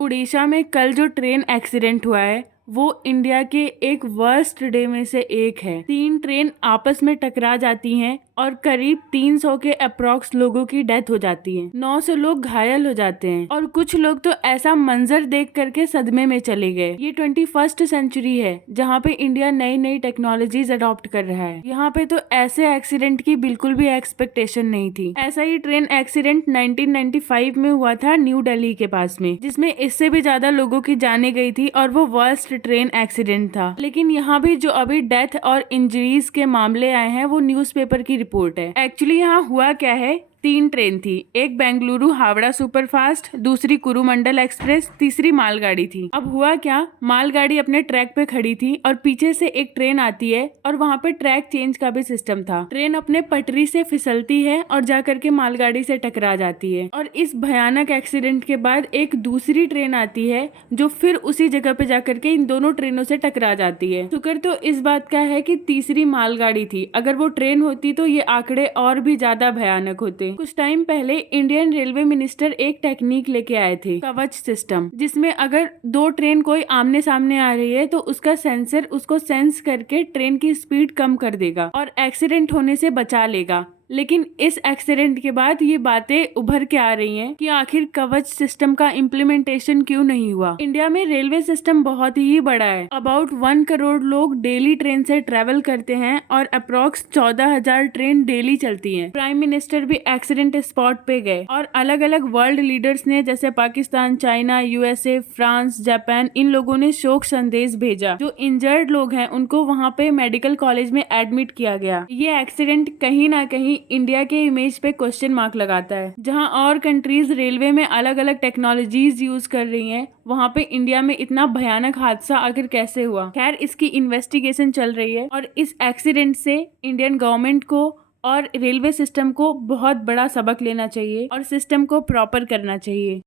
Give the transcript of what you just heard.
उड़ीसा में कल जो ट्रेन एक्सीडेंट हुआ है वो इंडिया के एक वर्स्ट डे में से एक है। 3 ट्रेन आपस में टकरा जाती हैं और करीब 300 के अप्रॉक्स लोगों की डेथ हो जाती है। 900 लोग घायल हो जाते हैं और कुछ लोग तो ऐसा मंजर देख करके सदमे में चले गए। ये 21st सेंचुरी है जहाँ पे इंडिया नई नई टेक्नोलॉजीज अडॉप्ट कर रहा है। यहाँ पे तो ऐसे एक्सीडेंट की बिल्कुल भी एक्सपेक्टेशन नहीं थी। ऐसा ही ट्रेन एक्सीडेंट 1995 में हुआ था न्यू दिल्ली के पास में, जिसमें इससे भी ज्यादा लोगों की जाने गई थी और वो वर्स्ट ट्रेन एक्सीडेंट था। लेकिन यहाँ भी जो अभी डेथ और इंजरीज के मामले आए हैं वो न्यूज़पेपर की रिपोर्ट है। एक्चुअली यहाँ हुआ क्या है, 3 ट्रेन थी, एक बेंगलुरु हावड़ा सुपरफास्ट, दूसरी कुरुमंडल एक्सप्रेस, तीसरी मालगाड़ी थी। अब हुआ क्या, मालगाड़ी अपने ट्रैक पे खड़ी थी और पीछे से एक ट्रेन आती है और वहाँ पे ट्रैक चेंज का भी सिस्टम था। ट्रेन अपने पटरी से फिसलती है और जाकर के मालगाड़ी से टकरा जाती है और इस भयानक एक्सीडेंट के बाद एक दूसरी ट्रेन आती है जो फिर उसी जगह पे जाकर के इन दोनों ट्रेनों से टकरा जाती है। शुक्र तो इस बात का है कि तीसरी मालगाड़ी थी, अगर वो ट्रेन होती तो ये आंकड़े और भी ज्यादा भयानक होते। कुछ टाइम पहले इंडियन रेलवे मिनिस्टर एक टेक्निक लेके आए थे, कवच सिस्टम, जिसमें अगर 2 ट्रेन कोई आमने सामने आ रही है तो उसका सेंसर उसको सेंस करके ट्रेन की स्पीड कम कर देगा और एक्सीडेंट होने से बचा लेगा। लेकिन इस एक्सीडेंट के बाद ये बातें उभर के आ रही हैं कि आखिर कवच सिस्टम का इम्प्लीमेंटेशन क्यों नहीं हुआ। इंडिया में रेलवे सिस्टम बहुत ही बड़ा है। अबाउट 1 करोड़ लोग डेली ट्रेन से ट्रेवल करते हैं और अप्रोक्स 14,000 ट्रेन डेली चलती हैं। प्राइम मिनिस्टर भी एक्सीडेंट स्पॉट पे गए और अलग अलग वर्ल्ड लीडर्स ने, जैसे Pakistan, China, USA, France, Japan, इन लोगों ने शोक संदेश भेजा। जो इंजर्ड लोग हैं उनको वहाँ पे मेडिकल कॉलेज में एडमिट किया गया। ये एक्सीडेंट कहीं ना कहीं इंडिया के इमेज पे क्वेश्चन मार्क लगाता है। जहां और कंट्रीज रेलवे में अलग अलग टेक्नोलॉजीज यूज कर रही हैं, वहां पे इंडिया में इतना भयानक हादसा आखिर कैसे हुआ। खैर, इसकी इन्वेस्टिगेशन चल रही है और इस एक्सीडेंट से इंडियन गवर्नमेंट को और रेलवे सिस्टम को बहुत बड़ा सबक लेना चाहिए और सिस्टम को प्रॉपर करना चाहिए।